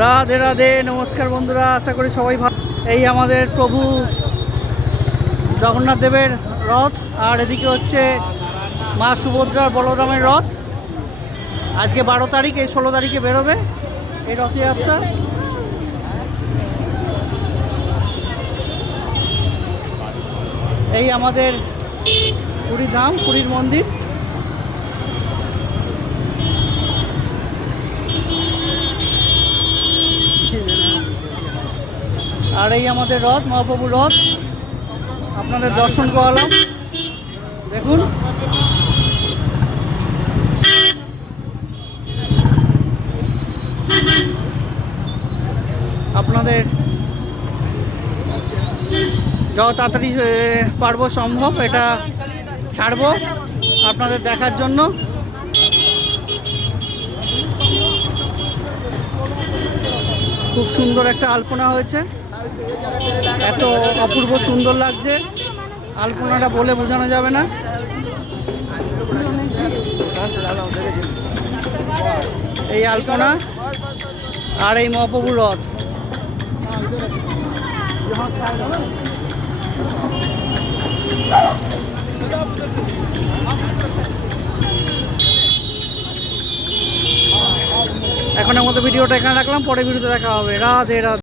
রাধে রাধে, নমস্কার বন্ধুরা, আশা করি সবাই ভালো। এই আমাদের প্রভু জগন্নাথ দেবের রথ, আর এদিকে হচ্ছে মা সুভদ্রার বলরামের রথ। আজকে 12 তারিখ, এই 16 তারিখে বেরোবে এই রথযাত্রা। এই আমাদের পুরী ধাম, পুরীর মন্দির। আর এই আমাদের রথ, মহাপ্রভুর রথ, আপনাদের দর্শন করালাম। দেখুন, আপনাদের যত তাড়াতাড়ি পারবো সম্ভব এটা ছাড়বো আপনাদের দেখার জন্য। খুব সুন্দর একটা আলপনা হয়েছে, এত অপূর্ব সুন্দর লাগছে, আলপনাটা বলে বোঝানো যাবে না। এই আলপনা আর এই মহাপ্রভুর রথ। এখনের মতো ভিডিওটা এখানে রাখলাম, পরে ভিডিওতে দেখা হবে। রাধে রাধে।